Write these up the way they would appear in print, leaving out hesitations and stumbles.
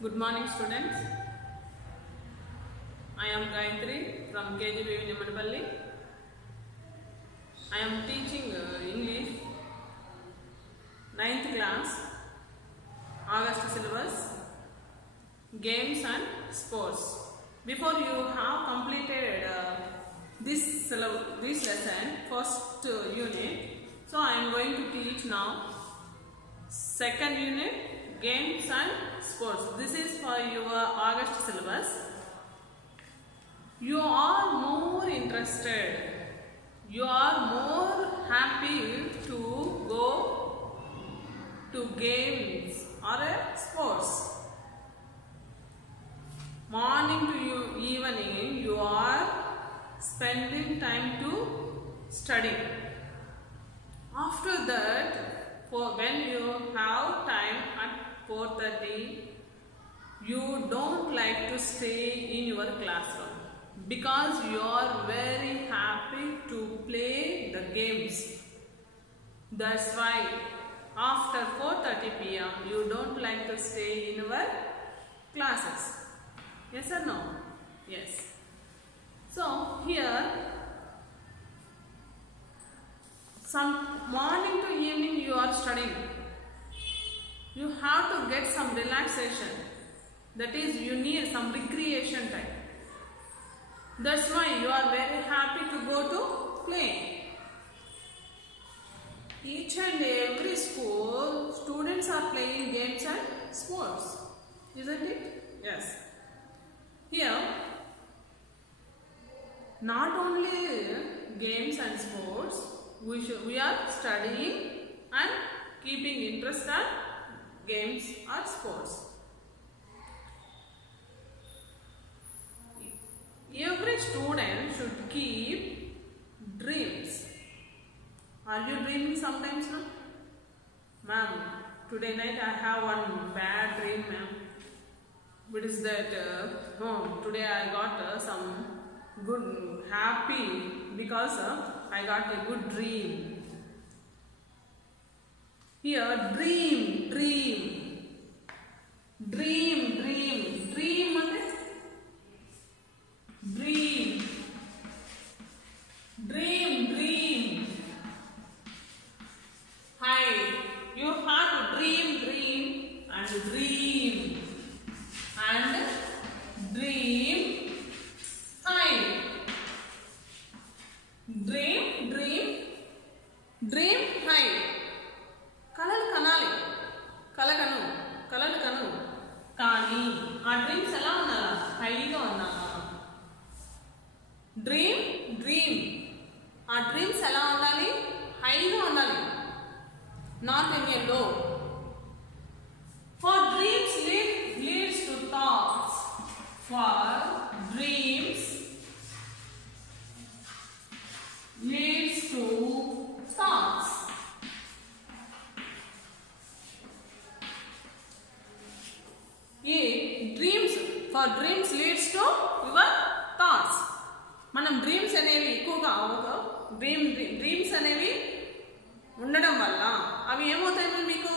Good morning, students. I am Gayatri from KGB Nimadapalli. I am teaching English 9th class, August syllabus, games and sports. Before you have completed this lesson, first unit, so I am going to teach now second unit, games and sports. This is for your August syllabus. You are more interested, you are more happy to go to games or sports. Morning to evening, you are spending time to study. After that, when you have time at 4:30, you don't like to stay in your classroom because you are very happy to play the games. That's why after 4:30 p.m. you don't like to stay in your classes. Yes or no? Yes. So here, some morning to evening you are studying. You have to get some relaxation. That is, you need some recreation time. That's why you are very happy to go to play. Each and every school, students are playing games and sports. Isn't it? Yes. Here, not only games and sports, we are studying and keeping interest in games or sports. Every student should keep dreams. Are you dreaming sometimes, no? Ma'am, today night I have one bad dream, ma'am. What is that? Today I got some good, happy because I got a good dream. Here, dream, dream, dream, dream, dream, dream, dream, dream. Hi, you have to dream, dream, and dream, and dream. Hi, dream, dream, dream. Hi. కలలు కనాలి, కలలు కను కానీ ఆ dreams ఎలా ఉండాలా? హైగా ఉండాలా? డ్రీమ్ ఆ డ్రీమ్స్ ఎలా ఉండాలి? హైగా ఉండాలి, నాట్ ఇన్ ఏ లో. For dreams leads to thoughts. For dreams leads to thoughts. For dreams leads to your thoughts. మనం డ్రీమ్స్ అనేవి ఎక్కువగా డ్రీమ్స్ అనేవి ఉండడం వల్ల అవి ఏమవుతాయి మీకు?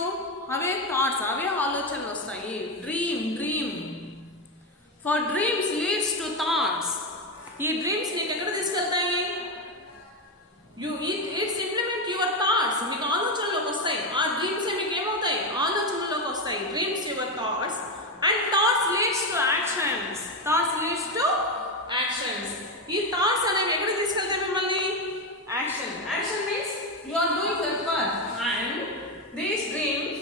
అవే థాట్స్, అవే ఆలోచనలు వస్తాయి. Dream. For dreams leads to thoughts. ఈ డ్రీమ్స్ నీకు ఎక్కడ తీసుకెళ్తాయి? It's implement your thoughts. మీకు ఆలోచనలోకి వస్తాయి. ఆ డ్రీమ్స్ మీకు ఏమవుతాయి? ఆలోచనలోకి వస్తాయి. Dreams your thoughts. And thoughts leads to actions. Thoughts leads to actions. ఈ thoughts అనేవి ఎక్కడ తీసుకెళ్తాయి మిమ్మల్ని? Action means you are doing that work. And these dreams,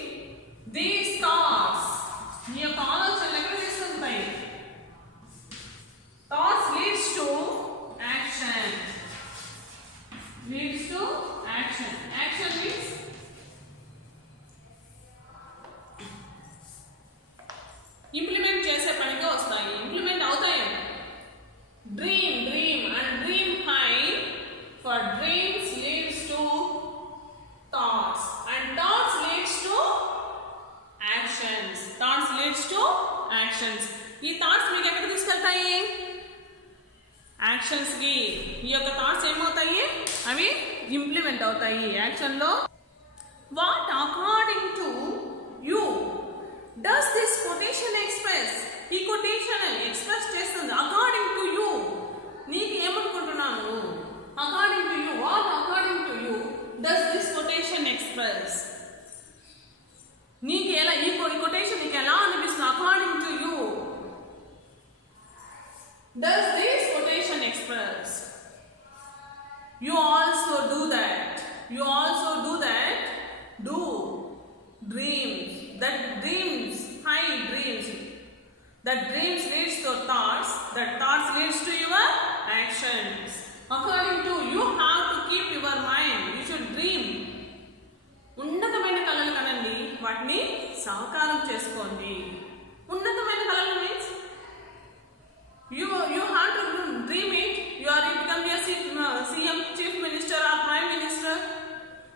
these thoughts, మీ యొక్క ఆలోచనలు ఎక్కడ తీసుకెళ్తాయి? Thoughts leads to action. Leads to action. Action means implement చేసే పనిగా వస్తాయి. ఇంప్లిమెంట్ అవుతాయి. Dream and dream high. For dreams leads to thoughts and thoughts leads to actions. Thoughts leads to actions. ఈ thoughts మీకు ఎక్కడ తీసుకెళ్తాయి? యాక్షన్స్ కి. ఈ యొక్క థాట్స్ ఏమవుతాయి? అవి ఇంప్లిమెంట్ అవుతాయి యాక్షన్ లో. What according to you does this quotation express? The dreams leads to thoughts. The thoughts leads to your actions. According to you have to keep your mind. You should dream. ఉన్నతమైన కళలు కనండి, వాటిని సాకారం చేసుకోండి. ఉన్నతమైన కళలు means you have to dream it. You are become a CM, Chief Minister or Prime Minister.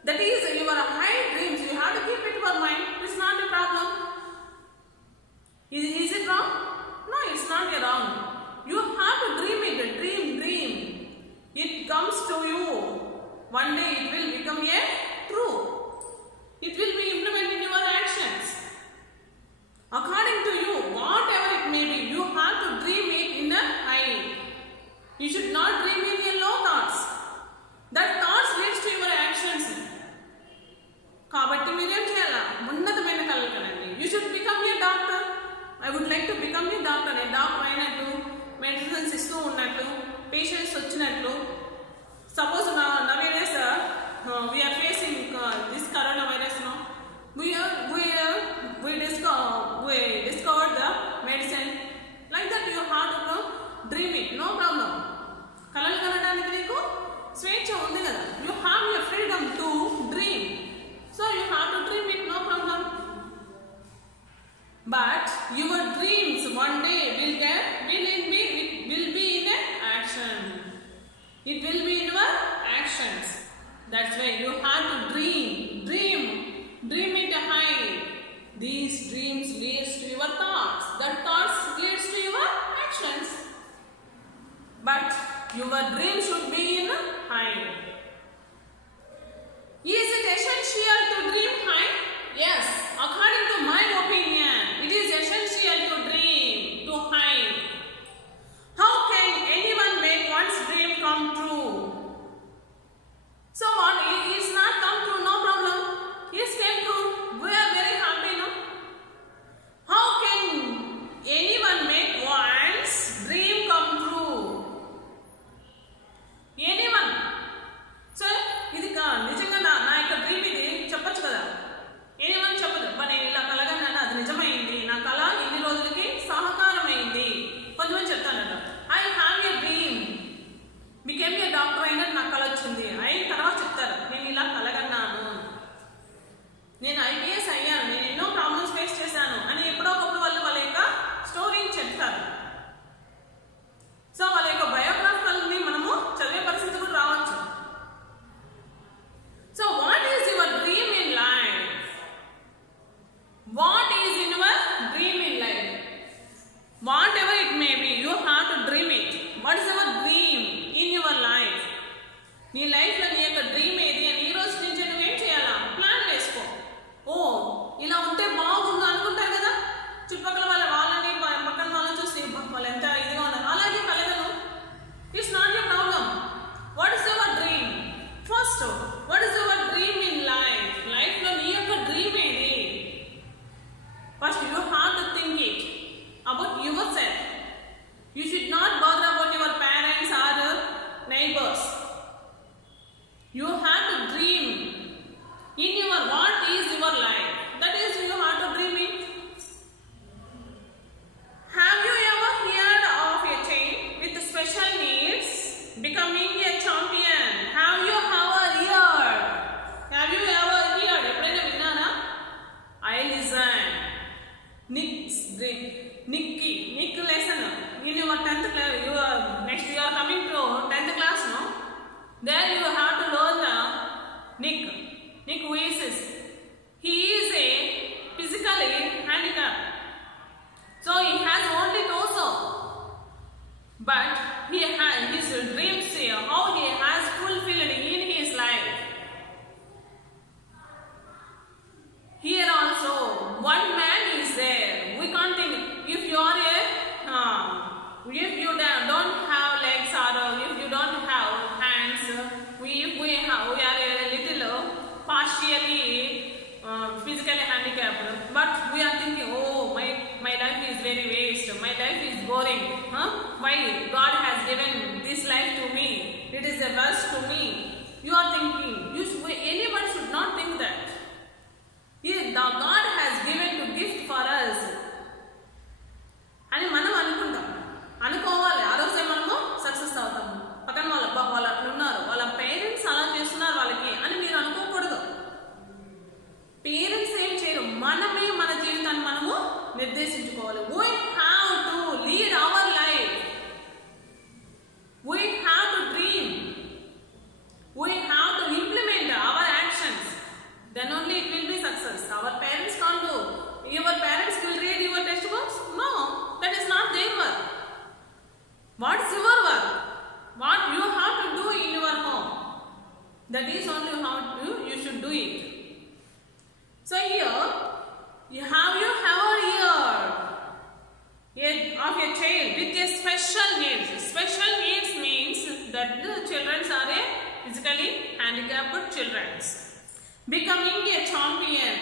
That is your high dreams. You have to keep it in your mind. It's not a problem. Is it wrong? No, it's not wrong. You have to dream it. Dream. It comes to you. One day it will become a true. It will be implemented in your actions. According to you, whatever it may be, you have to dream it in a high. You should not dream in your low thoughts. That thoughts leads to your actions. కాబట్టి మీరేం చేయాలా? ఉన్నతమైన కళలు కనండి. You should become a doctor. I would like to become a doctor. నేను doctor అయినట్టు, medicines ఇస్తూ ఉన్నట్లు, పేషెంట్స్ వచ్చినట్లు. Suppose nowadays we are facing this coronavirus now. We discovered the medicine. Like that you have to dream it. No problem. కళలు కనడానికి నీకు స్వేచ్ఛ ఉంది కదా. You have your freedom to dream. So you have to dream it. No problem. But your dreams one day will be in action. It will be in your actions. That's why you have to dream it high. These dreams leads to your thoughts. That thoughts leads to your actions. But your dream should be in high. Is it essential to dream high? Yes, according to my opinion, it is essential to dream to high. How can anyone make one's dream come true? So what? It is not come true, no problem. Yes, came true. We are very happy, no? How can anyone make one's dream come true? Anyone? So, ఇది నిజంగా నా యొక్క dream ఇది చెప్పచ్చు కదా. anyone చెప్పదు. నేను ఇలా కలగన్నాను, అది నిజమైంది, నా కళ ఇన్ని రోజులకి సహకారమైంది. కొంతమంది చెప్తానట, I have a dream, became a doctor అయినట్టు నాకు కళ వచ్చింది. అయిన తర్వాత చెప్తారు, నేను ఇలా కలగన్నాను, నేను IPS అయ్యాను, నేను ఎన్నో ప్రాబ్లమ్స్ ఫేస్ చేశాను అని ఎప్పుడో ఒకప్పుడు వాళ్ళ యొక్క స్టోరీని చెప్తారు. సో వాళ్ళ యొక్క బయోగ్రఫీని మనము చదివే పరిస్థితి కూడా రావచ్చు. So what is your dream in life? What is in your dream in life? Whatever it may be, you have to dream it. What is your dream in your life? నీ life లో నీ యొక్క dream ఏది అని ఈ రోజు నుంచి నువ్వేం చేయాలా? ప్లాన్ వేసుకో. ఓ ఇలా ఉంటే బాగుంది అనుకుంటారు కదా, చుట్టుపక్కల వాళ్ళని పక్కన వాళ్ళని చూసి వాళ్ళు ఎంత ఇదిగా ఉన్నారు, అలాగే కలగను. It's not a problem. What is your dream? First what is your dream in life? Life లో నీ యొక్క డ్రీమ్ ఏది? First you have to think it about yourself. You should not bother about your parents or neighbours. You have to dream in your what is your life. That is you have to dream it. Have you ever heard of a child with special needs becoming a champion? Have you ever heard? Have you ever heard? ఎప్పుడైనా విన్నారా? I listen. Nick lesson. In your 10th class, next you are coming to 10th class, no? There you have to learn Nick who is this? He is a physically handicapped. So he has only torso. But he has his dreams here, how he has fulfilled in his life. Here also, one man is there. We can't think, if you are if you don't have legs or if you don't have hands, we are a little partially physically handicapped, but we are thinking, oh, my life is very waste, my life is boring, why God has given this life to me, it is a verse to me. You are thinking, anyone should not think that. God has given a gift for us, and handicapped children. Becoming a champion.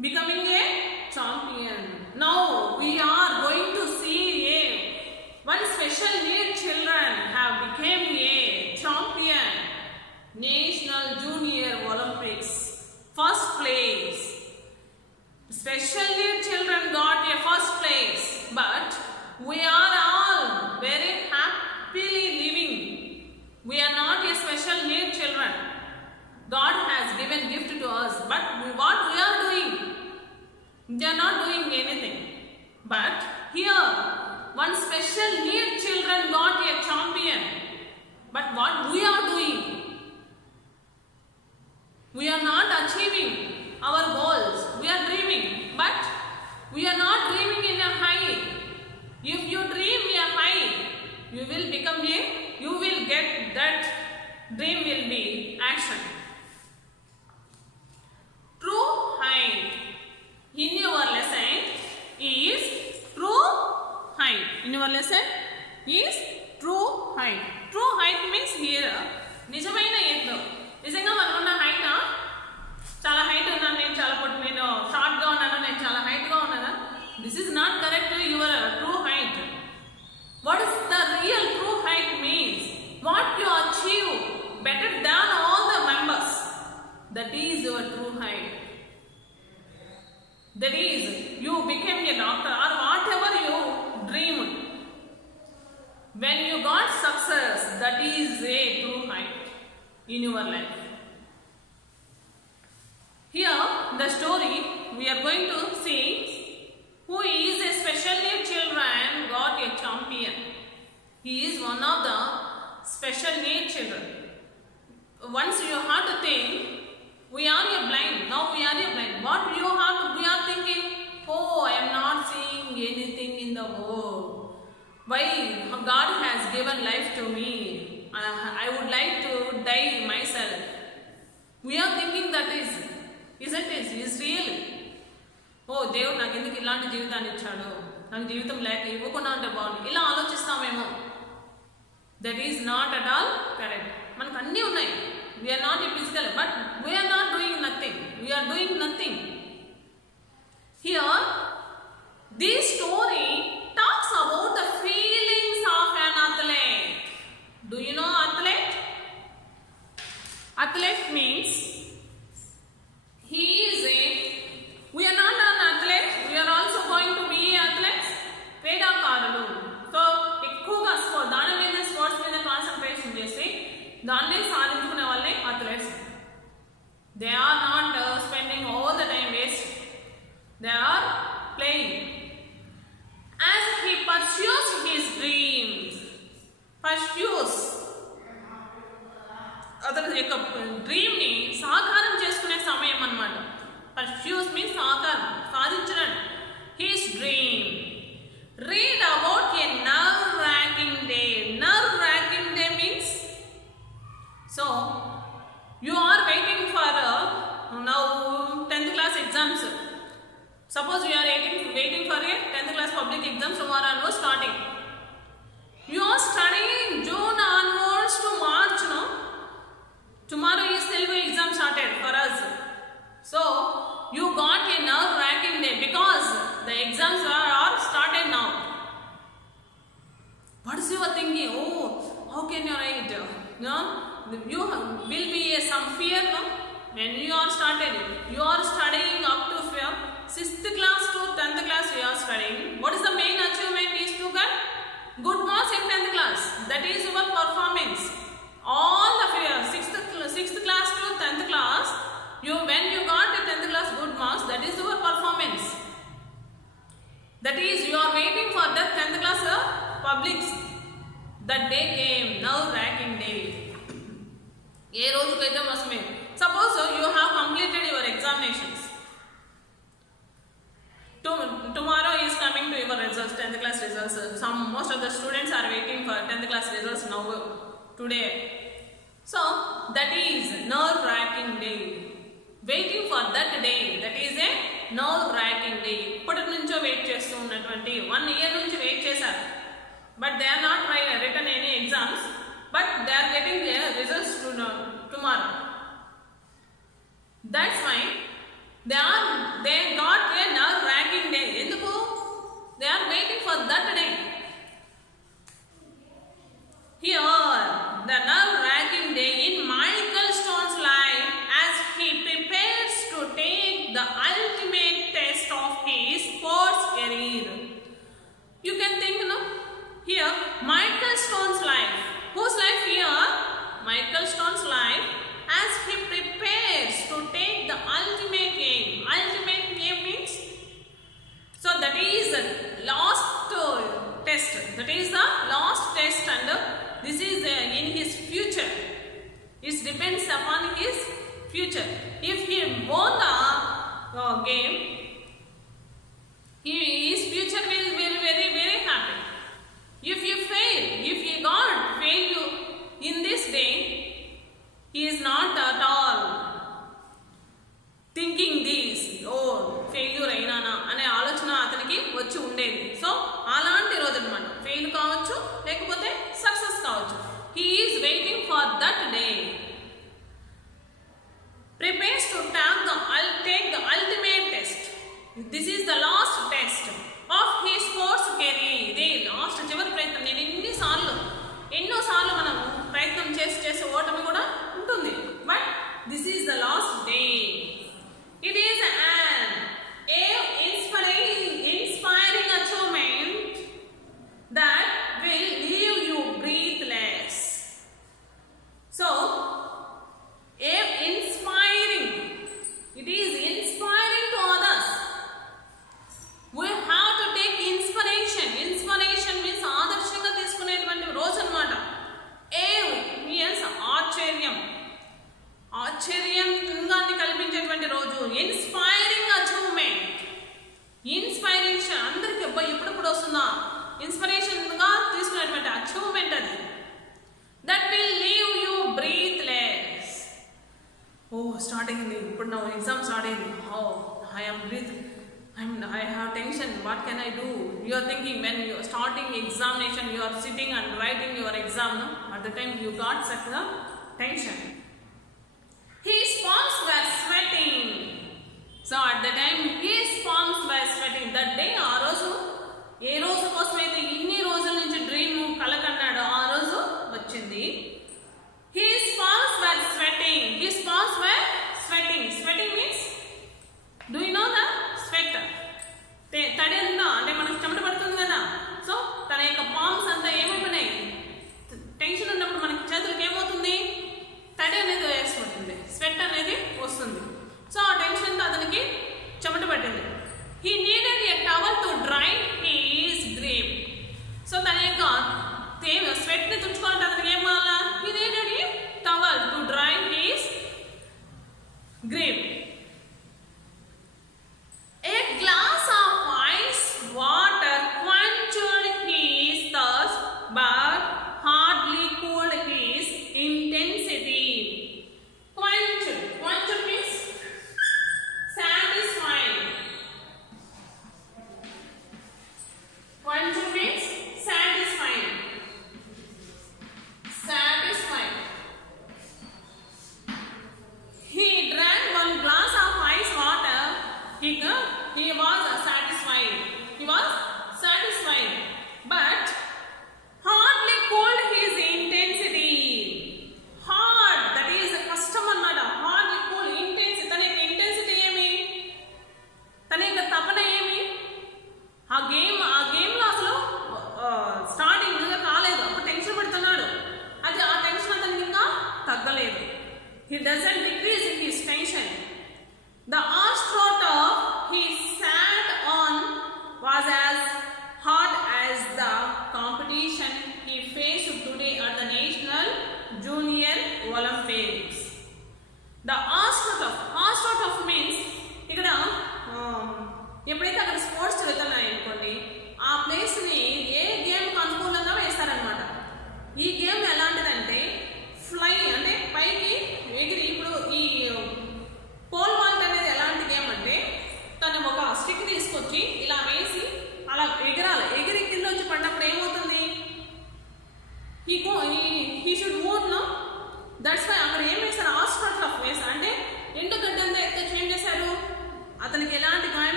Becoming a champion. Now we are going to see one special need children have become a champion. National Junior Olympics. First place. Special need children got a first place. But we are all very happily living. We are not a special need children. God has given gift to us. But what we are doing? We are not doing anything. But here, one special need children got a champion. But what we are doing? We are not achieving our goals. We are dreaming. But we are not dreaming in a high. If you dream in a high, you will become you will get that dream will be action. True height in your lesson is true height. In your lesson is true height. True height means here నిజమైన ఎత్తు. నిజంగా మనం ఉన్న height చాలా height ఉన్నాను నేను చాలా పొట్టు నేను షార్ట్ గా ఉన్నాను నేను చాలా హైట్ గా ఉన్నానా? This is not correct your true height. What is the real true height means? What you achieve better than all the members. That is your true height. That is, you became a doctor or whatever you dreamed. When you got success, that is a true height in your life. Here, the story we are going to see who is a special need children got a champion. He is one of the special need children. Once you have to think, we are a blind. Now we are a blind. What you have to, we are thinking, oh, I am not seeing anything in the world. Why God has given life to me? I would like to die myself. We are thinking that isn't it? Is real. Oh, దేవుడు నాకు ఎందుకు ఇలాంటి జీవితాన్ని ఇచ్చాడు, నాకు జీవితం లేక ఇవ్వకుండా ఉంటే బాగుంది, ఇలా ఆలోచిస్తామేమో. That is not at all correct. మనకు అన్నీ ఉన్నాయి. We're not a physical, but we're not doing nothing. We're doing nothing. Here this story talks about the feelings of an athlete. Do you know athlete? Athlete means he is we are not an athlete, we are also going to be athletes. క్రీడాకారులు. So ఎక్కువగా దాని మీద sports మీద concentration చేసి దాన్ని సాధించుకునే వాళ్ళే athletes. They are not spending all the time waste. They are playing. As he pursues his dreams. Pursues అతని యొక్క డ్రీమ్ ని సాకారం చేసుకునే సమయం అన్నమాట. Pursues means సాకారం, సాధించడం. His dream. Read about a nerve-wracking day. Nerve-wracking day means, so you are waiting for now 10th class exams. Suppose you are waiting for a 10th class public exams tomorrow onwards starting. You are studying June onwards to March, no? Tomorrow is Telugu exam started for us. So you got a nerve-wracking day because the exams are started now. What is your thinking? Oh, how can you write? No, you will be some fear, no? When you are started, you are studying up to 6th class to 10th class. You are studying. What is the main achievement is to get good marks in 10th class. That is your performance. All the 6th class to 10th class. When you got a 10th class good marks, that is your performance. That is, you are waiting for that 10th class publics. That day came, nerve-wracking day. ఏ రోజుకైతే మోసమే. Suppose you have completed your examinations. Tomorrow is coming to your results, 10th class results. Most of the students are waiting for 10th class results now, today. So that is nerve-wracking day. Waiting for that day. That is a nerve-wracking day. ఇప్పటి నుంచో wait చేస్తూ ఉన్నటువంటి 1 year నుంచి wait చేశారు. But they are not written any exams. But they are getting their results to know. tomorrow. That's why they got a nerve-wracking day. Enduku? They are waiting for that day. Here, the nerve-wracking day in Michael Stone's life as he prepares to take the ultimate test of his sports career. You can think, no? Here, Michael Stone's life. Whose life here? Michael Stone's life as he prepares to take the ultimate aim. Ultimate aim means, so that is the last test. That is the last test, and this is in his future. It depends upon his future. If he won the game, his future will be very, very happy. If you fail, if you got failure in this day, he is not at all thinking this, oh, failure ainana ane alochana ataniki vachi undedi. So alanti roju anamata, fail kavachu lekapothe success kavachu. He is waiting for that day. Prepares to take the ultimate test. This is the last test of his sports career. They last చివరి ప్రయత్నం. నేను ఎన్నోసార్లు మనం ప్రయత్నం చేసి ఓటమి కూడా ఉంటుంది. But this is the last day. It is an inspiring achievement that will leave you breathless. So, inspiring. It is inspiring to others. We have to take inspiration. Inspiration means ఆదర్శంగా తీసుకునేటువంటి రోజు అన్నమాట. means ఆశ్చర్యంగా కల్పించేటువంటి రోజు. Inspiring achievement. Inspiration అందరికి ఎప్పుడెప్పుడు వస్తుందా? ఇన్స్పిరేషన్గా తీసుకునేటువంటి అచీవ్మెంట్ అది. That will leave you breathless. Starting అయింది ఇప్పుడు, నా ఎగ్జామ్ స్టార్ట్ అయింది. I have tension. What can I do? You are thinking when you are starting examination, you are sitting and writing your exam. No? At the time you got such a tension. His palms were sweating. So at the time his palms were sweating. That day, ఆ రోజు ఏ రోజు కోసమైతే ఇన్ని రోజుల నుంచి dream కలకన్నాడో ఆ రోజు వచ్చింది. His palms were sweating. His palms were sweating. Sweating means, do you know that? Sweat. తడి అంతా అంటే మనకు చెమట పడుతుంది కదా. సో తన యొక్క పామ్స్ అంతా ఏమైపోయినాయి? టెన్షన్ ఉన్నప్పుడు మనకి చేతులకు ఏమవుతుంది? తడి అనేది వేసుకుంటుంది, స్వెట్ అనేది వస్తుంది. సో ఆ టెన్షన్తో అతనికి చెమట పట్టింది. He needed a towel to dry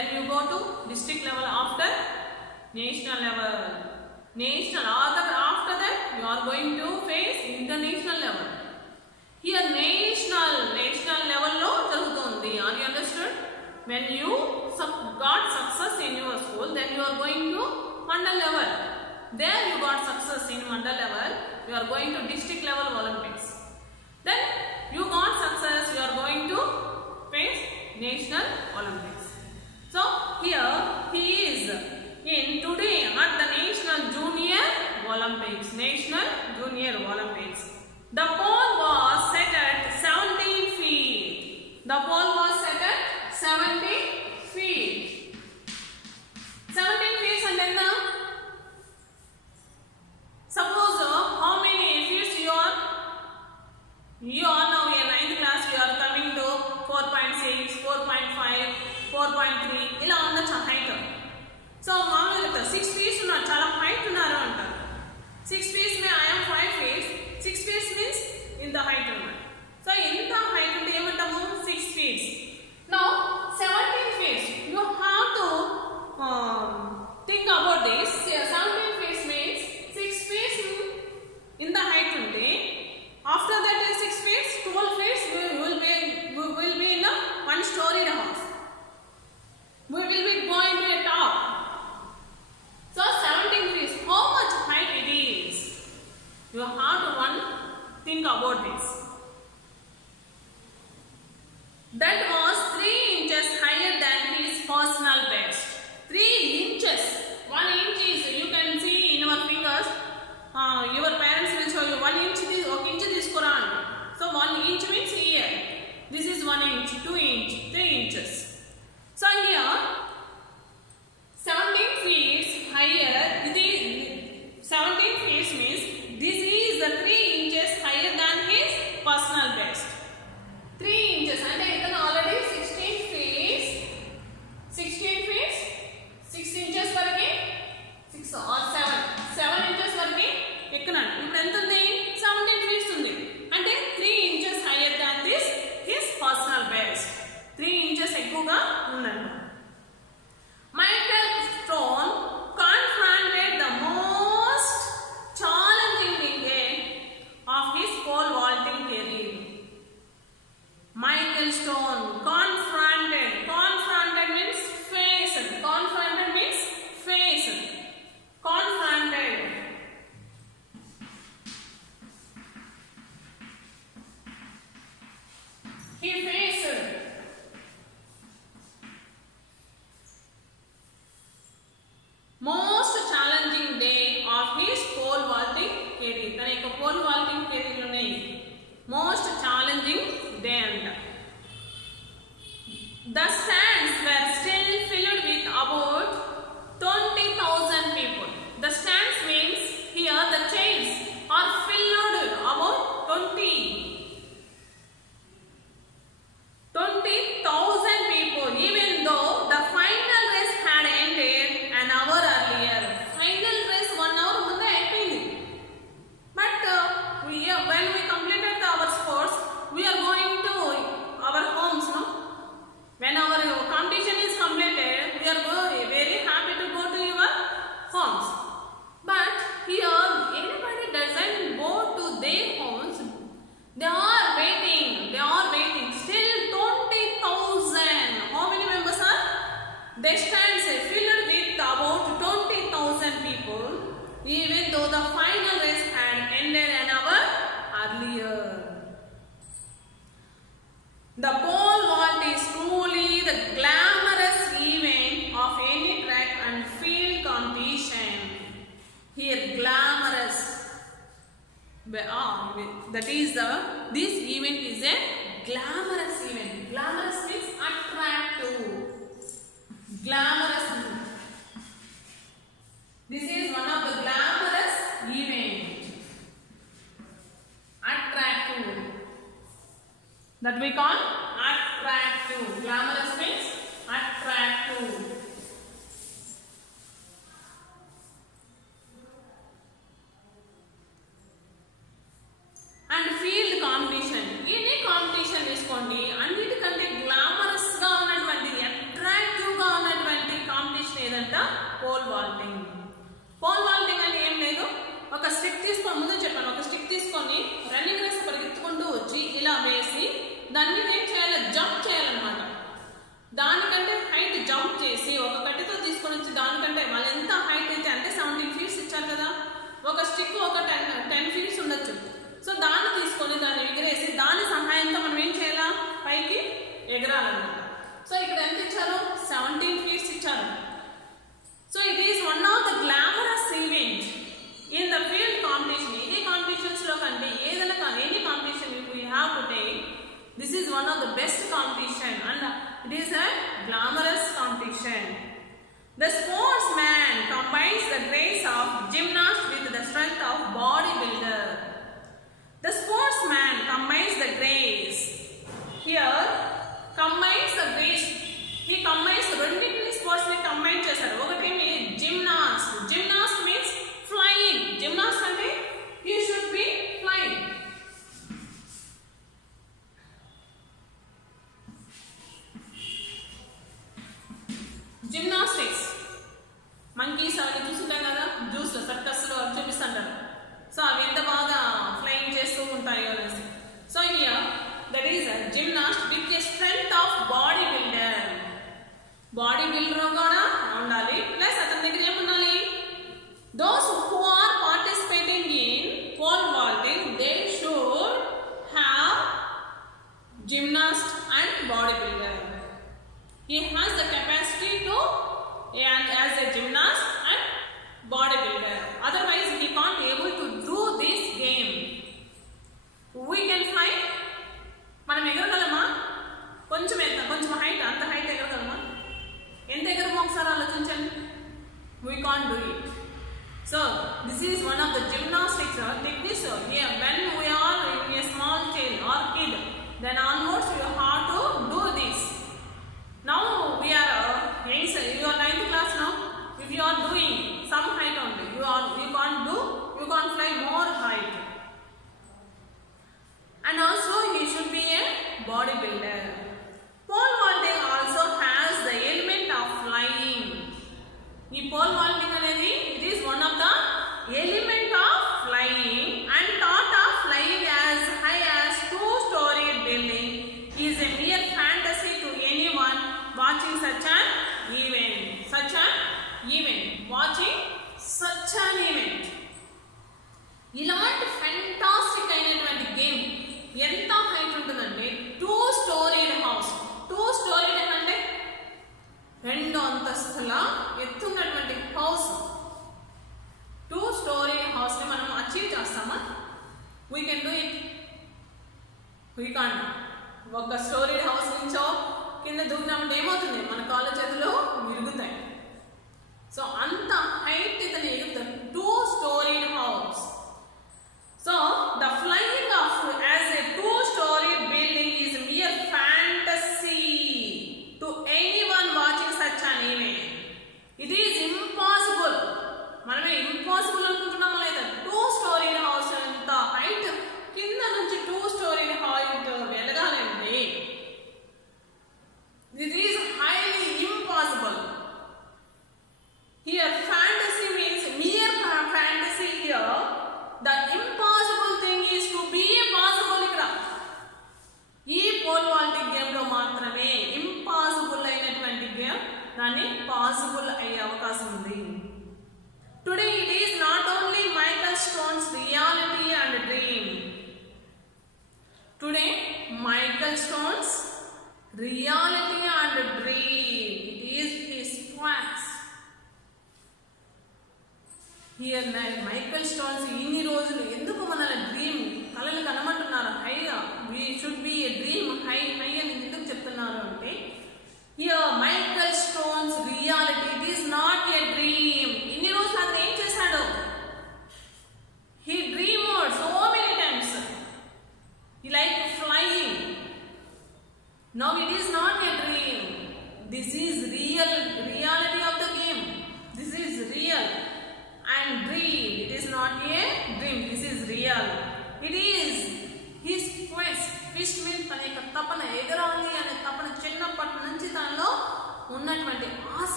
Then you go to district level, after national level. After that you are going to face international level. Here national level lo jarugutundi. Are you understood? When you got success in your school, then you are going to mandal level. There you got success in mandal level, you are going to district level Olympics. Then you got success, you are going to face national Olympics. So here he is in today at the National Junior Olympics. The pole was set at 17 feet. The pole was set at 17 feet. 17 feet and then suppose how many feet you are now in 9th class, you are coming to 4.6, 4.5, 4.3 ila undachu height. So maamuluga 6 feet unna chala height unnaru antaru. 6 feet me I am 5 feet. 6 feet means in the height unna. So in the height ante emantamu 6 feet. Now 17 feet you have to think about this. 17 feet means 6 feet in the height unte, after that 6 feet, 12 feet we will be in a one-storied house. We will be going to a top. So 17 feet, how much height it is? You have to think about this. That was 3 inches higher than his personal best. 3 inches. 1 inch is, you can see in your fingers. Your parents will show you 1 inch. So 1 inch means here. This is 1 inch, 2 inch, 3 inches. So here 17 feet higher. 17 feet means this is the 3 inches higher than his personal best. 3 inches and then already 16 feet. 16 feet, 6 inches varake, 6 or 7 inches varake ekkanadu. Ippudu enta undi? 17 feet undi. Ante 3 inches higher than this his personal best. 3 inches ఎక్కువగా ఉన్నాడు. Michael Stone confronted the most challenging day of his pole vaulting career. Michael Stone confronted means faced. Confronted means faced. Confronted. He faced most challenging day of his pole vaulting career. తన యొక్క pole vaulting career లోనే most challenging day అంట. The stands were still filled with about 20,000 people. The stands means here the chairs are filled about 20,000 people, even though the final race had ended an hour earlier. Final race 1 hour munde ayipindi. But when we completed our sports, we are going to our homes, no? When our competition is completed, we are very happy to go to your homes. But here, anybody doesn't go to their homes. They are waiting. Still 20,000. How many members are? They stand filled with about 20,000 people, even though the final race had ended an hour earlier. The pole vault is truly the glamorous event of any track and field competition. Here, glamorous. This event is a glamorous event. Glamorous means attractive. Glamorous. This is one of the glamorous event. Attractive. That we call attractive. Glamorous means attractive. And field competition. Any competition తీసుకోండి, అన్నిటికంటే glamorous గా ఉన్నటువంటి attractive గా ఉన్నటువంటి stick తీసుకొని ముందు చెప్పాను, ఒక స్టిక్ తీసుకొని రన్నింగ్ రేస్ పరిగెత్తుకుంటూ వచ్చి ఇలా వేసి దాని మీద ఏం చేయాలి, జంప్ చేయాలన్నమాట. దానికంటే హైట్ జంప్ చేసి ఒక కట్టెతో తీసుకొని వచ్చి దానికంటే వాళ్ళు ఎంత హైట్ అయితే అంటే 17 feet ఇచ్చారు కదా, ఒక స్టిక్ ఒక 10 feet ఉండొచ్చు. సో దాన్ని తీసుకొని దాన్ని ఎగిరేసి దాని సహాయంతో మనం ఏం చేయాలా, పైకి ఎగరాలన్నమాట. సో ఇక్కడ ఎంత ఇచ్చారు, 17 feet ఇచ్చారు. So it is one of the glamorous event in the field competition. Any competitions లో కంటే ఏదైనా కానీ any competition you have to take, this is one of the best competition and it is a glamorous competition. The sportsman combines the grace of gymnast with the strength of bodybuilder. The sportsman combines the grace. Here combines the grace. He combines రెండింటిని sports ని combine చేశారు. ఒకటి gymnast. Gymnast means flying. Gymnast అంటే he should be flying. Gymnastics monkeys అవన్నీ చూస్తుంటాం కదా, juice లో circus లో చూపిస్తుంటారు. సో అవి ఎంత బాగా ఫ్లయింగ్ చేస్తూ ఉంటాయో అనేసి. So here that is gymnast with a strength of bodybuilder. Bodybuilder కూడా ఉండాలి, ప్లస్ అతని దగ్గర ఏముండాలి, those who are participating in pole vaulting they should have gymnast and bodybuilder. He has the capacity to and as a gymnast and bodybuilder. Otherwise, he can't able to do this game. We can fly. మనం ఎగరగలమా, కొంచెం height, అంత height ఎగరగలమా, ఎంత ఎగరమో ఒకసారి ఆలోచించండి. We can't do it. So this is one of the gymnastics techniques. Here, when we are in a small child or kid, then onwards you have to do this. Now we are you are 9th class now. If you are doing some height only, you can't fly more height. And also he should be a bodybuilder. Pole vaulting also has the element of flying. Ee pole vaulting anedi it is one of the element of flying, and thought of flying as high as 2-story building is a mere fantasy to anyone watching such an event. Watching such an event. ఇలాంటి fantastic అయినటువంటి game ఎంత height ఉంటుందంటే 2-storied house. 2-storied అంటే 2 అంతస్తుల ఎత్తున్నటువంటి house. 2-storied house ని మనం achieve చేస్తామా? We can do it. We can't. ఒక స్టోరీడ్ హౌస్ నుంచో కింద దూకినప్పుడు ఏమవుతుంది, మన కాళ్ళ చేతులు విరుగుతాయి. సో అంత హైట్ ఇతను ఎగురుతాడు. 2-storied house. So the flying of as a 2-storied building is mere fantasy to anyone watching such an event. It is impossible. మనమే ఇంపాసిబుల్ అనుకుంటున్నామా లేదా? 2-storied house అంత హైట్ కింద నుంచి 2-storied height వెళ్ళగాలండి. This is highly impossible. Here fantasy means mere fantasy. Here the impossible thing is to be possible. ఇక్కడ ఈ pole vaulting game లో మాత్రమే impossible అయినటువంటి గేమ్ దాన్ని పాసిబుల్ అయ్యే అవకాశం ఉంది. Today it is not only Michael Stone's reality and dream. Today Michael Stone's reality and dream, it is his quest. Here Michael Stone's ఇన్ని రోజులు ఎందుకు మన డ్రీమ్ కలలు కనమంటున్నారు, హైగా we should be a dream high అని ఎందుకు చెప్తున్నారు అంటే, here Michael Stone's reality, it is not a dream. ఇన్ని రోజులు అతను ఏం చేశాడు, he dreamed so many times, he liked flying. Now it is not a dream. This is reality of the game. This is real and dream. It is not a dream. This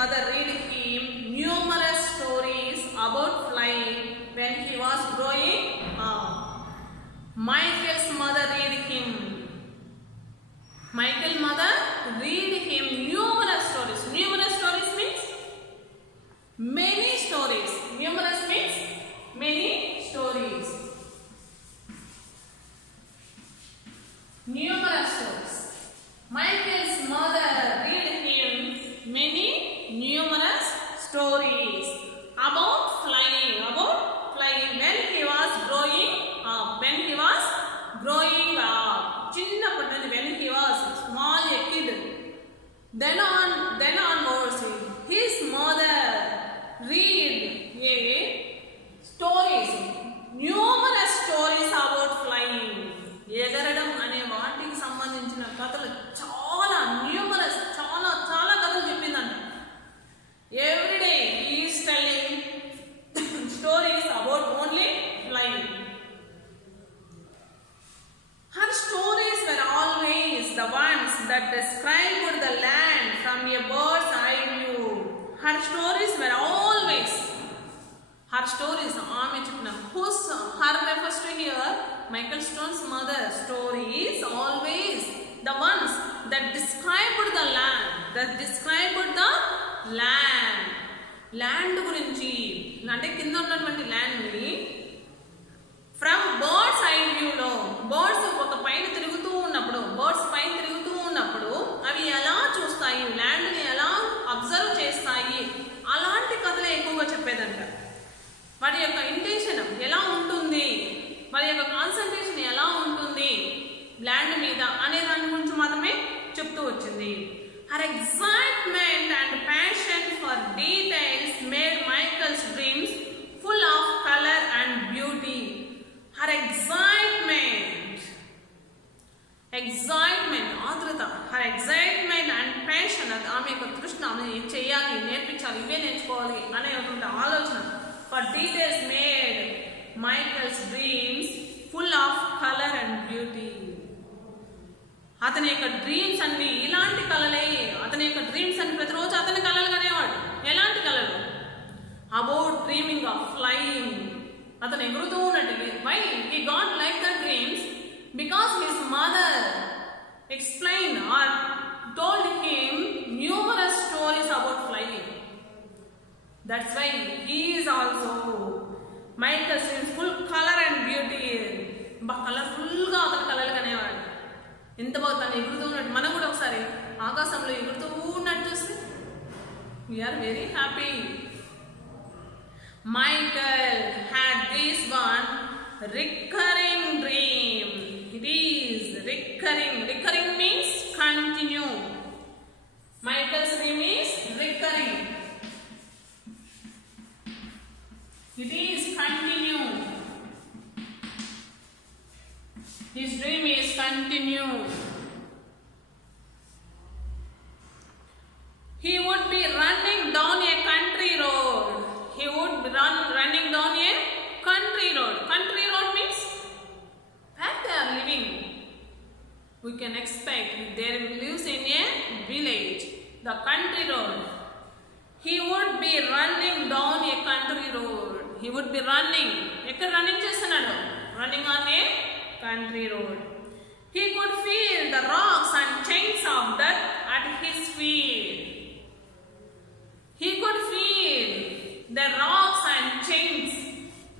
mother read him numerous stories about flying when he was growing up. Michael's mother read him. Michael's mother read him numerous stories. Numerous stories means many stories. Numerous means many stories. Numerous stories. Michael's mother read him many numerous stories about flying. About flying when he was growing up. When he was growing up. When he was small a kid. Then onwards, his mother read stories. Numerous stories about flying. ఎగరడం అనే వాటికి సంబంధించిన కథలు చాలా numerous చాలా చాలా కథలు చెప్పిందంట. Every day he is telling stories about only flying. Her stories were always the ones that described the land from a bird's eye view. Her stories were always. Her stories, ఆమె చెప్పిన whose her refers to here Michael Stone's mother. Stories always the ones that described the land. That described the land. Land గురించి అంటే కింద ఉన్నటువంటి land ని from bird's eye వ్యూలో birds ఒక పైన తిరుగుతూ ఉన్నప్పుడు అవి ఎలా చూస్తాయి, ల్యాండ్ ని ఎలా అబ్జర్వ్ చేస్తాయి, అలాంటి కథలే ఎక్కువగా చెప్పేదంట. వాటి యొక్క ఇంటెన్షన్ ఎలా ఉంటుంది, వారి యొక్క కాన్సన్ట్రేషన్ ఎలా ఉంటుంది ల్యాండ్ మీద అనే దాని గురించి మాత్రమే చెప్తూ వచ్చింది. Her excitement and passion for details made Michael's dreams full of color and beauty. Her excitement, ఆతృత, her excitement and passion, ఆమె యొక్క తృష్ణ, ఆమె చేయాలి, నేర్పించాలి, ఇవే నేర్చుకోవాలి అనేటువంటి ఆలోచన. For details made Michael's dreams full of color and beauty. అతని యొక్క డ్రీమ్స్ అన్ని ఇలాంటి కళలే. అతని యొక్క డ్రీమ్స్ అన్ని ప్రతిరోజు అతని కళలు కనేవాడు. ఎలాంటి కళలు? About dreaming of flying. అతను ఎగురుతూ ఉన్నట్టు. Why he got like the dreams? Because his mother explain or told him numerous stories about flying. That's why he is also Michael streams full colour and beauty. బాగా కలర్ఫుల్గా అతను కళలు కనేవాడు. ఎంత బాగా తను ఎగురుతూ ఉన్నట్టు. మనం కూడా ఒకసారి ఆకాశంలో ఎగురుతూ ఉన్నట్టు చూస్తే we are very happy. Michael had this one recurring dream. It is recurring. Recurring means continue. Michael's dream is recurring. It is continue. His dream is continue. He would be running down a country road. He would be running down a country road. Country road means where they are living. We can expect they lives in a village. The country road. He would be running down a country road. He would be running. Ekkada running chestunnadu? Running on a country road. He could feel the rocks and chains of dirt at his feet. He could feel the rocks and chains.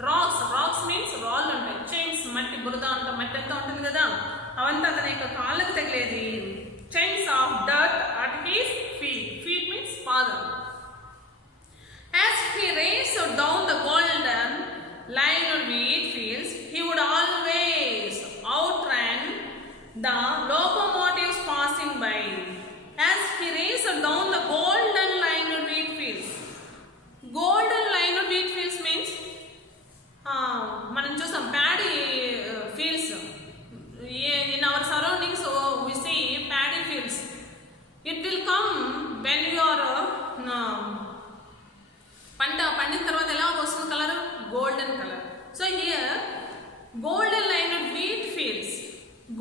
Rocks means రాళ్ళు ఉంటాయి. Chains మట్టి బురద అంత మట్టి అంతా ఉంటుంది కదా, అవంతా అతని యొక్క కాళ్ళకు తగిలేది. Chains of dirt at his feet. Feet means పాదం. As he raced down the golden lined wheat fields, he would always outrun the locomotives passing by. As he raced down the golden lined wheat fields. Golden lined wheat fields means మనం చూసాం paddy fields. In our surroundings we see paddy fields. It will come when you are పంట పండిన తర్వాత ఎలా వస్తుంది colour? Golden colour. So here golden lined wheat fields.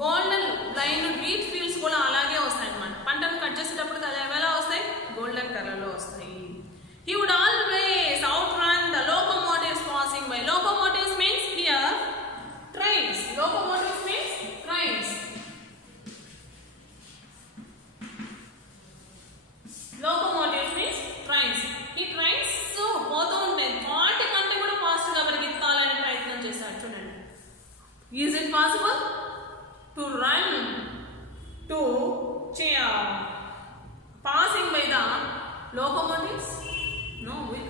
Golden lined wheat fields కూడా అలాగే వస్తాయి అన్నమాట. పంటను కట్ చేసేటప్పుడు ఎలా వస్తాయి? Golden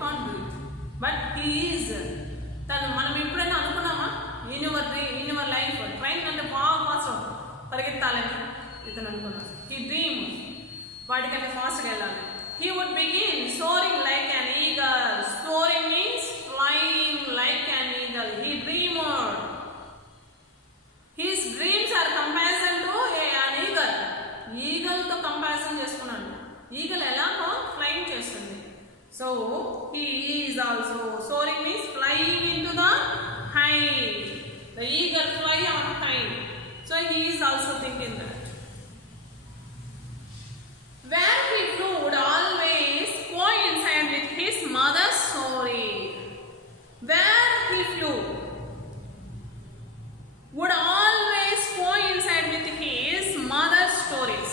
can't do it. But he is. తను మనం ఎప్పుడైనా అనుకున్నామా in your life ట్రైన్ అంటే బాగా ఫాస్ట్ పరిగెత్తాలని ఇతను అనుకున్నాడు. He dreamed వాడికంటే ఫాస్ట్గా వెళ్ళాలి. He would begin soaring like an eagle. Soaring means flying like an eagle. He dreamed. His dreams are comparison to an eagle. Eagle తో కంపారిజన్ చేసుకున్నాడు. Eagle ఎలాగో ఫ్లైయింగ్ చేస్తుంది. So he is also soaring means flying into the height. The eagle fly on high. So he is also thinking that. Where he flew would always coincide with his mother's story. Where he flew would always coincide with his mother's stories.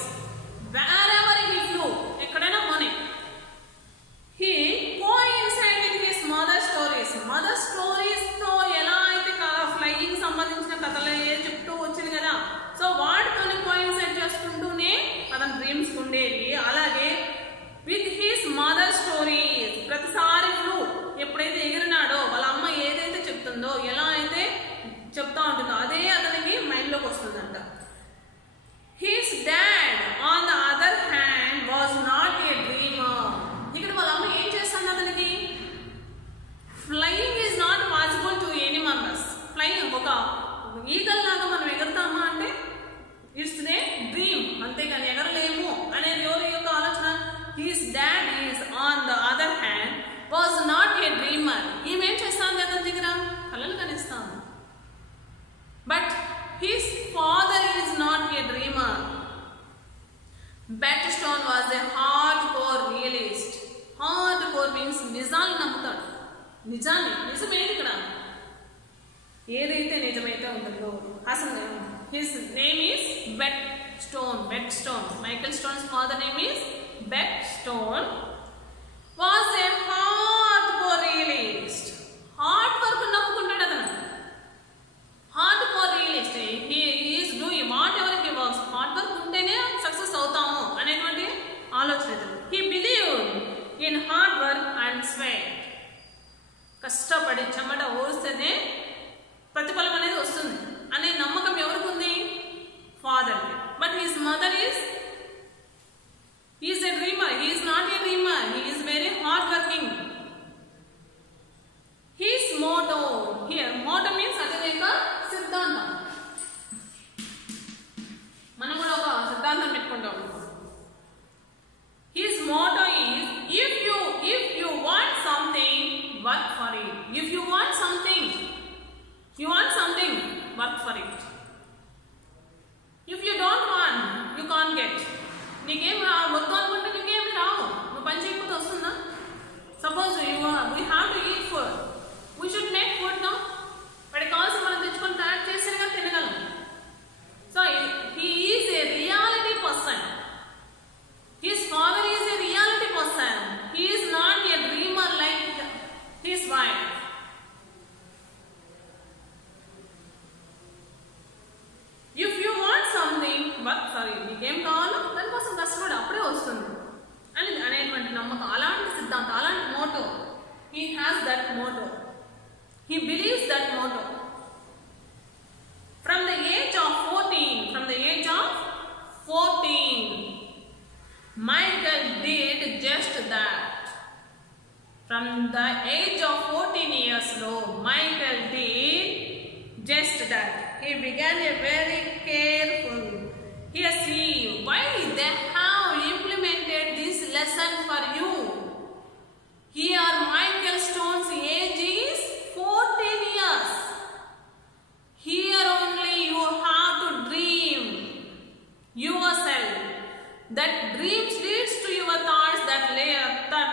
Wherever he flew, ekkadaina mone, he coincide with his mother's stories. Mother's stories తో ఎలా అయితే flying సంబంధించిన కథలు చెప్తూ వచ్చింది కదా, so వాటితోనే coincide చేసుకుంటూనే అతని డ్రీమ్స్ ఉండేవి. అలాగే విత్ హిస్ మదర్ స్టోరీస్, ప్రతిసారి ఫ్లూ ఎప్పుడైతే ఎగిరినాడో వాళ్ళ అమ్మ ఏదైతే చెప్తుందో, ఎలా అయితే చెప్తా ఉంటుందో అదే అతనికి మైండ్లోకి వస్తుందంట. His dad on the other hand was not a dreamer. ఇక్కడ వాళ్ళ అమ్మ ఏం చేస్తుంది అతనికి? Flying is not possible to any members. Flying ఒక ఈగల్ లాగా మనం ఎగురుతామా అంటే ఇట్స్ ఏ డ్రీమ్, అంతేగాని ఎగరలేము అనేది ఎవరి యొక్క ఆలోచన? His dad is on the other hand was not a dreamer. ఈమెం చేస్తాను అతని దగ్గర కలలు కనిస్తాను. But his father is not a dreamer. Batstone was a hardcore realist. Hardcore means నిజాలు నమ్ముతాడు. నిజమేది ఇక్కడ ఏదైతే నిజమైతే ఉంటుందో అసలు. His name is Batstone. Michael Stone's father name is Batstone. Was a hardcore realist. Hard work నమ్ముకుంటాడు అతను. Hardcore realist. He is doing whatever he works. Hard work ఉంటేనే సక్సెస్ అవుతాము అనేటువంటి ఆలోచన. He believed in hard work and sweat. కష్టపడి చెమట ఓస్తేనే ప్రతిఫలం అనేది వస్తుంది అనే నమ్మకం ఎవరికి ఉంది? Father. But his mother is a dreamer. He is not a dreamer. He is very hard working. His motto here, motto means అదేక సిద్ధాంతం. మనం కూడా ఒక సిద్ధాంతం పెట్టుకుంటాం. His motto is if you want something, work for it. If you want something, work for it. If you don't want, you can't get. నీకేం వద్దు అనుకుంటే నీకేమి రావు. నువ్వు పని చేయకపోతే వస్తుందా? Suppose we have to eat food. We should make food now. వాడికి కావాల్సి మనం తెచ్చుకొని తయారు చేసేగా తినగలం. So he is a reality person. His father is a reality person. He is not a dreamer like his wife. If you want something, work for it. నీకేం కావాలో దానికోసం కష్టపడి అప్పుడే వస్తుంది అని అనేటువంటి నమ్మకం. అలాంటి సిద్ధాంతం, అలాంటి Moto. He has that motto. He believes that motto. From the age of 14, Michael did just that. From the age of 14 years old, Michael did just that. He began a very careful. Here see why they have implemented this lesson for you. Here Michael Stone's age is 14 years. Here only you have to dream yourself. That dreams leads to your thoughts, that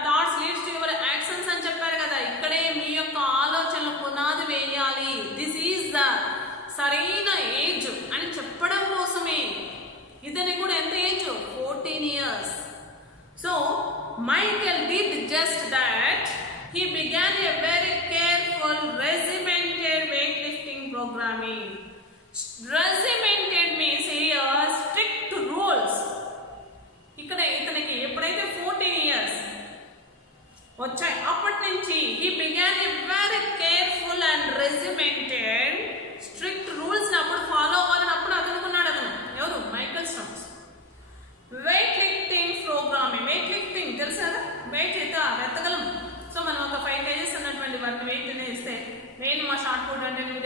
thoughts leads to your actions అని చెప్పారు కదా. ఇక్కడే మీ యొక్క ఆలోచనలు పునాది వేయాలి. This is the సరైన age అని చెప్పడం కోసమే. ఇతని కూడా ఎంత age? 14 years. So Michael did just that. He began a very careful regimented weightlifting programming. Regimented means here strict rules. ఇక్కడ ఇతనికి ఎప్పుడైతే 14 years వచ్చాయి అప్పటి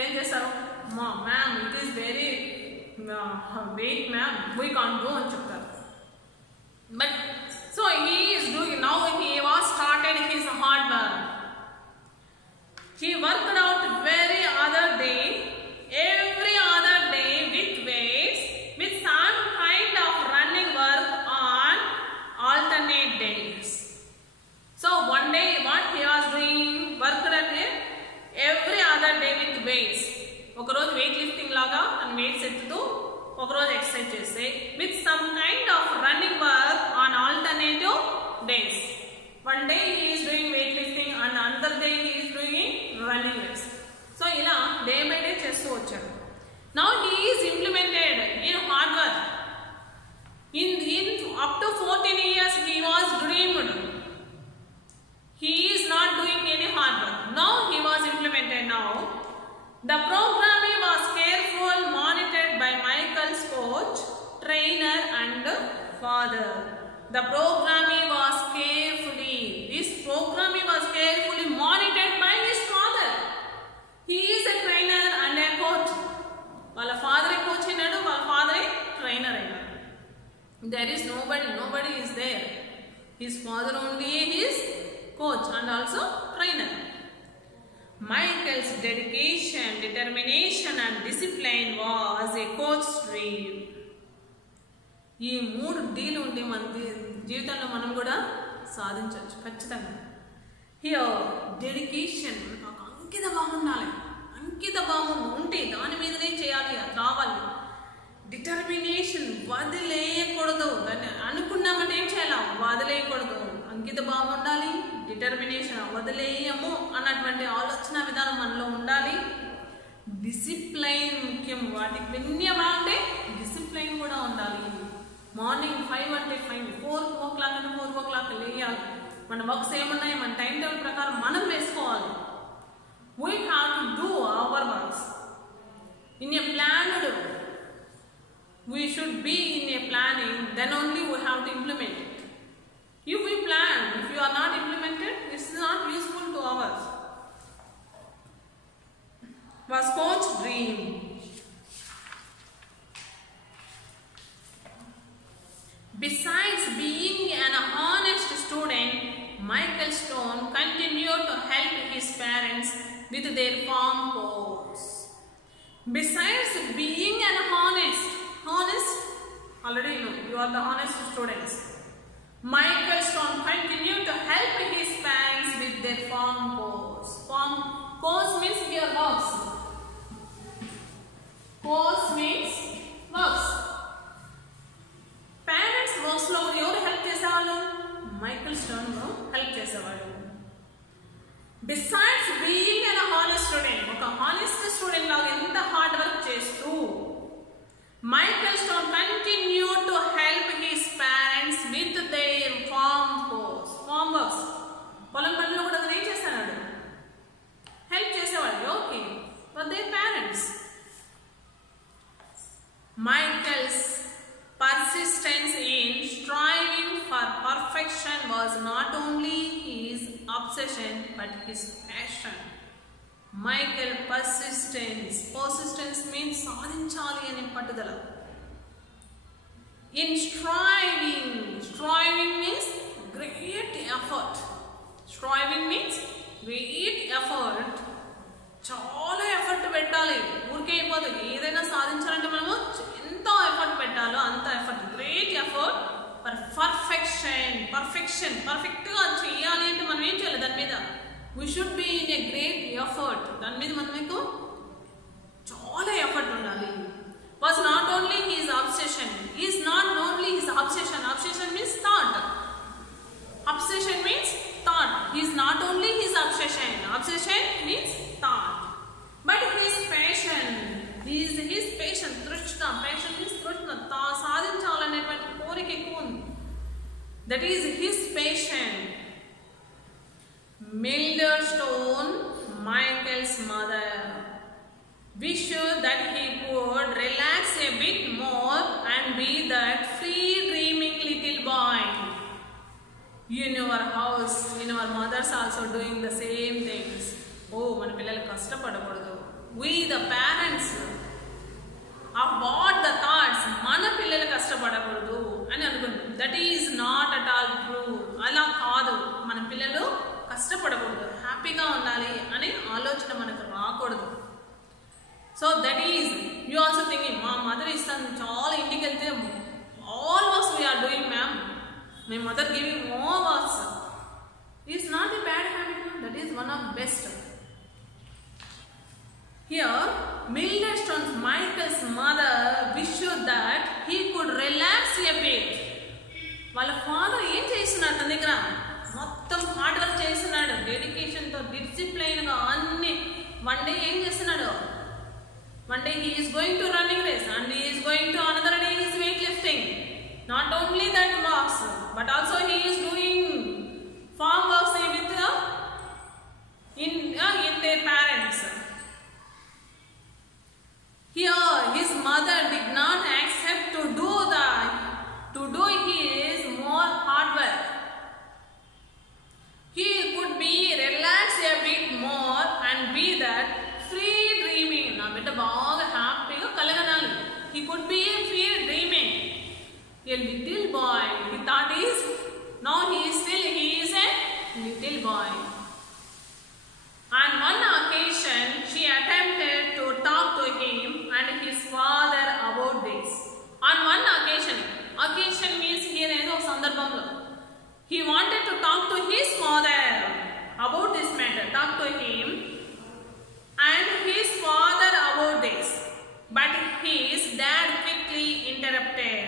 ఏం చేస్తారు, ma'am it is very weight ma'am we can't do అని చెప్తారు. But so he is doing now, he was started his hard work. He worked out every other day with weights, with some kind of running work on alternate days. So one day what he was doing, worked at every other day with weights. ఒక రోజు weight lifting లాగా అని weights ఎత్తుతూ ఒక రోజు exercise చేస్తే, with some kind of running work on alternative days. One day he is doing weightlifting and another day he is doing running race. So ఇలా day by day చేస్తూ వచ్చాడు. Now he is implemented in hard work. In up to 14 years he was dreamed. He is not doing any hard work. Now he was implemented. Now the programming was careful, monitored by Michael's coach, trainer and father. The programming was carefully, this programming was carefully monitored by his father. He is a trainer and a coach. వాళ్ళ father a coach అయినాడు, వాళ్ళ father a trainer అయినాడు. There is nobody is there. His father only is coach and also trainer. Michael's dedication, determination and discipline was a coach's dream. ఈ 3 deal ఉంటే మన జీవితంలో మనం కూడా సాధించవచ్చు ఖచ్చితంగా. హియర్ డెడికేషన్, నాకు అంకిత భావం ఉండాలి, అంకిత భావం ఉంటే దాని మీదనే చేయాలి, అది రావాలి. డిటర్మినేషన్, వదిలేయకూడదు, దాన్ని అనుకున్నామంటే ఏం చేయాలి, వదిలేయకూడదు. అంకిత భావం ఉండాలి, డిటర్మినేషన్, వదిలేయము అన్నటువంటి ఆలోచన విధానం మనలో ఉండాలి. డిసిప్లైన్ ముఖ్యం, వాటికి విన్యమా అంటే డిసిప్లైన్ కూడా ఉండాలి. మార్నింగ్ 5 అంటే 5, 4 o'clock అంటే 4 o'clock లేయాలి. మన వర్క్స్ ఏమున్నాయి మన టైం టేబుల్ ప్రకారం మనం వేసుకోవాలి. We have to do our works in a planned. We should be in a planning, then only we have to implement it. If we plan, if you are not implemented, it's not useful to ours. Was coach dream. Besides being an honest student, Michael Stone continued to help his parents with their farm chores. Besides being an honest, already you know, you are the honest students. Michael Stone continued to help his parents with their farm chores. Farm chores means here works. Chores means works. Parents వర్క్స్లో ఎవరు help చేసేవాళ్ళు, Michael Stone help చేసేవాళ్ళు. Besides being an honest student, ఒక honest student లాగా ఎంత hard work చేస్తూ Michael Stone continue to help his parents with their farm chores. Farm works, పొలం పనులు కూడా అతను ఏం చేస్తున్నాడు, హెల్ప్ చేసేవాడు. Okay, for their parents. Michael's persistence in striving for perfection was not only his obsession but his passion. Michael persistence means సాధించాలి అనే పట్టుదల. In striving means great effort. Striving means great effort. చాలా effort పెట్టాలి, ఊరికే అయిపోతుంది. ఏదైనా సాధించాలంటే మనము ఎంత ఎఫర్ట్ పెట్టాలో అంత effort, great effort for perfection. పర్ఫెక్ట్గా చేయాలి అంటే మనం ఏం చేయాలి, దాని మీద we should be in a great effort. దాని మీద మనకు చాలా ఎఫర్ట్ ఉండాలి. Was not only his obsession, is not only his obsession. Obsession means thought. Obsession means thought. He is not only his obsession. Obsession means thought. But his passion. His passion. Trishna. Passion means trishna. సాధించాలనేటువంటి కోరిక ఎక్కువ ఉంది. That is his passion. Mildred Stone, Michael's mother, wished that he could relax a bit more and be that free dreaming little boy. In your house, in our mothers also doing the same things. Oh, మన పిల్లలు కష్టపడకూడదు, we the parents of what the thoughts mana pillalu kashtapadakudadu ani anukuntam. That is not at all true. Ala kaadu mana pillalu kashtapadakudadu, happy ga undali ani alochana manaku raakudadu. So that is, you also thinking ma mother is chaala indiki velte all works we are doing ma'am, my mother giving more works. It's not a bad habit, that is one of best. Here, Mildred's Michael's mother wished that he could relax a bit. వాళ్ళ father ఏం చేస్తున్నాడు తన దగ్గర మొత్తం hard work చేస్తున్నాడు, డెడికేషన్తో డిసిప్లైన్గా అన్ని. One day ఏం చేస్తున్నాడు, one day he is going to running race and he is going to another day he is weightlifting. Not only that works, but also he is doing farm works with in their parents. Here his mother did not accept to do his more hard work. He could be relaxed a bit more and be that free dreaming. Na beta baga happy ga kalaganali. He could be free dreaming. A little boy, he thought is, now he is a little boy. On one occasion, she attempted to talk to him and his father about this. On one occasion means here ఏదో సందర్భంలో, he wanted to talk to his father about this matter, talk to him and his father about this. But his dad quickly interrupted,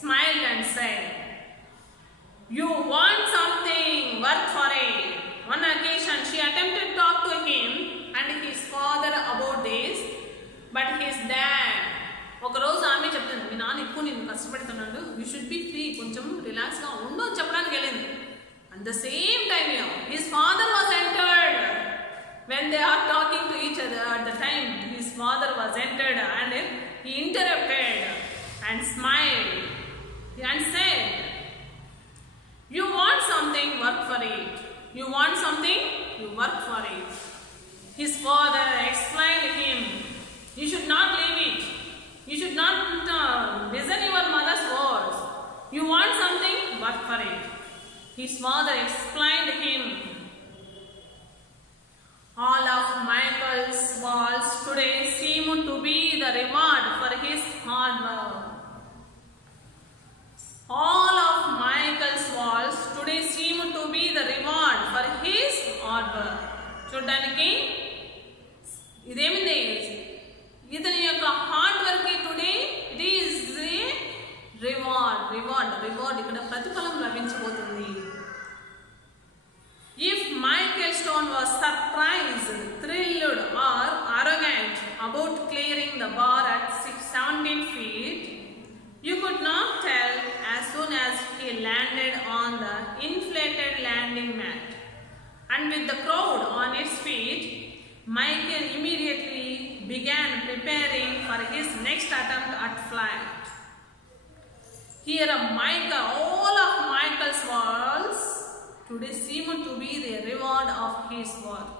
smiled and said, "You want something, work for it." One occasion she attempted to talk to him and his father about this, but his dad, ఒక రోజు ఆమె చెప్తుంది, మీ నాన్న ఎక్కువ నేను కష్టపడుతున్నాడు, you should be free, కొంచెం రిలాక్స్గా ఉండు అని చెప్పడానికి వెళ్ళింది. At the same time his father was entered. When they are talking to each other at the time his father was entered and he interrupted and smiled and said, "You want something, work for it. You want something, you work for it." His father explained him, "You should not leave it. You should not listen your mother's words. You want something, work for it." His father explained him, all of Michael's walls today seem to be the reward for his hard work. All of Michael's walls today seem to be the reward for his hard work. చూడడానికి ఇదేమిది, ఇతని యొక్క hard work today it is a reward ఇక్కడ ప్రతిఫలం లభించబోతుంది. If Michael Stone was surprised, thrilled or arrogant about clearing the bar at 17 feet, you could not tell as soon as he landed on the inflated landing mat. And with the crowd on its feet, Michael immediately began preparing for his next attempt at flight. Here all of Michael's walls today seem to be the reward of his work,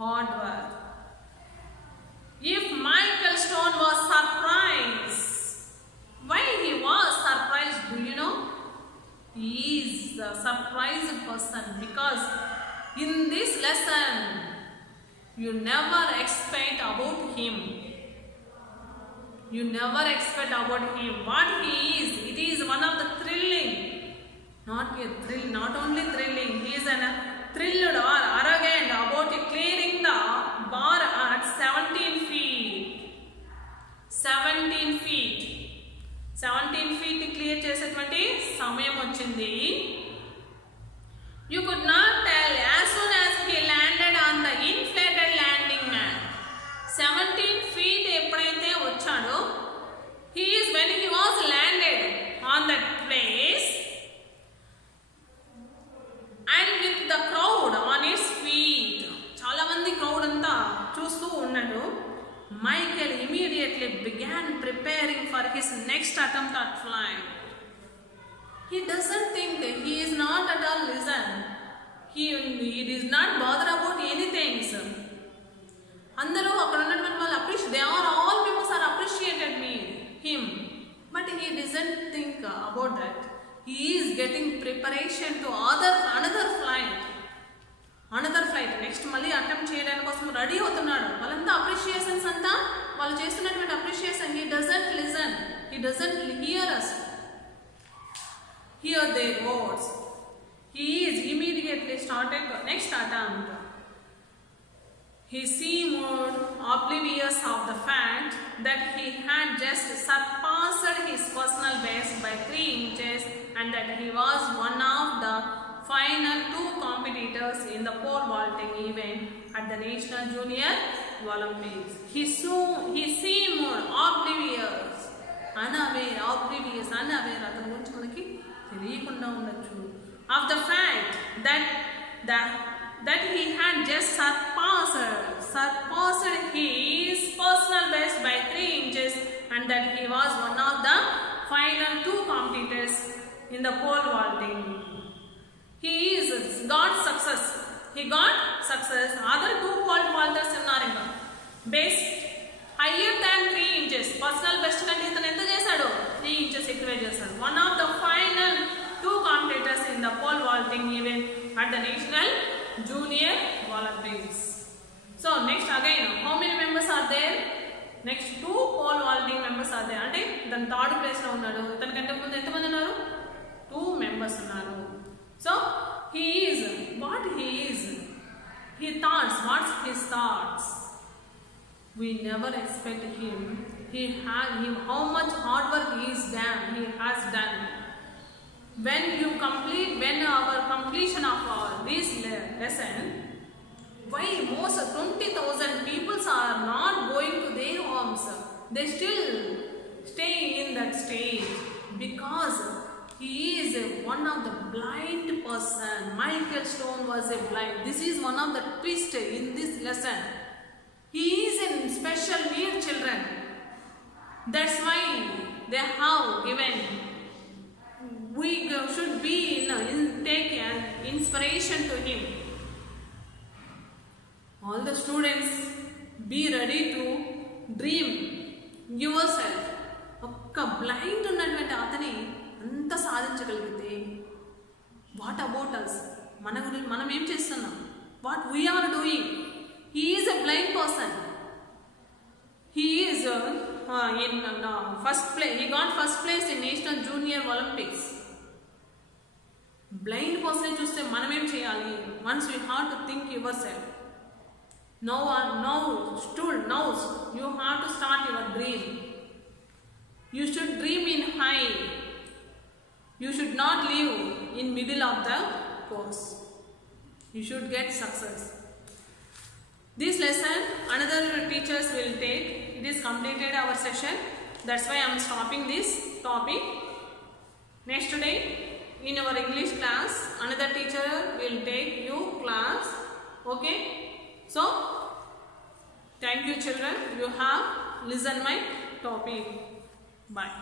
hard work. If Michael Stone was surprised, why he was surprised, do you know? He is the surprised person because in this lesson you never expect about him. You never expect about him what he is. It is one of the thrilling, not only thrilling, he is a thrilled or arrogant about clearing the bar at 17 feet. 17 feet clear చేసేటువంటి సమయం వచ్చింది. You could not tell as soon as he landed on the inflated landing mat. 17 feet ఎప్పుడైతే వచ్చాడో, when he was landed on that place and with the crowd on its feet, చాలా మంది crowd అంతా చూస్తూ ఉన్నాడు. Michael immediately began preparing for his next attempt at flying. He doesn't think, he is not at all listen. He is not bothered about anything. అందరూ అక్కడ ఉన్నటువంటి వాళ్ళు they are all members are appreciated him, but he doesn't think about that. He is getting preparation to another flight next మళ్ళీ attempt చేయడానికి కోసం ready అవుతున్నాడు. వాళ్ళంతా appreciations అంతా వాళ్ళు చేస్తున్నటువంటి appreciation. He doesn't listen, he doesn't hear their words. He is immediately started the next attempt. He seemed oblivious of the fact that he had just surpassed his personal best by 3 inches and that he was one of the final 2 competitors in the pole vaulting event at the National Junior Olympics. He seemed oblivious, unaware అతని గురించి మనకి తెలియకుండా ఉండొచ్చు. Of the fact that he had just surpassed his personal best by 3 inches and that he was one of the final 2 competitors in the pole vaulting. He got success. Other 2 pole vaulters ఉన్నారు ఇంకా. Best higher than 3 inches. Personal best కంటే ఇతను ఎంత చేశాడు? 3 inches ఎక్కువే చేశాడు. One of the final 2 competitors in the pole vaulting event at the National Junior Olympics. So next again, how many members are there? Next 2 pole vaulting members are there. అంటే ఇతను third place లో ఉన్నాడు. ఇతని కంటే ముందు ఎంతమంది ఉన్నారు? 2 members ఉన్నారు. So what's his thoughts? We never expect him. How much hard work he has done. When our completion of this lesson, why most 20,000 people are not going to their homes? They still stay in that stage because he is one of the blind person. Michael Stone was a blind. This is one of the twists in this lesson. He is in special need children. That's why they have given. We should be take an inspiration to him. All the students, be ready to dream yourself. ఒక్క blind ఉన్నటువంటి అతని అంత సాధించగలిగితే what about us? మన గురించి మనం ఏం చేస్తున్నాం? What we are doing? He is a blind person. He is in first place. He got first place in National Junior Olympics. Blind person చూస్తే మనం ఏం చేయాలి? Once you have to think yourself. Now you have to start your dream. You should dream in high. You should not live in middle of the course. You should get success. This lesson another teachers will take. It is completed our session. That's why I am stopping this topic. Next day in our English class another teacher will take you class. Okay, so thank you children, you have listened my topic. Bye.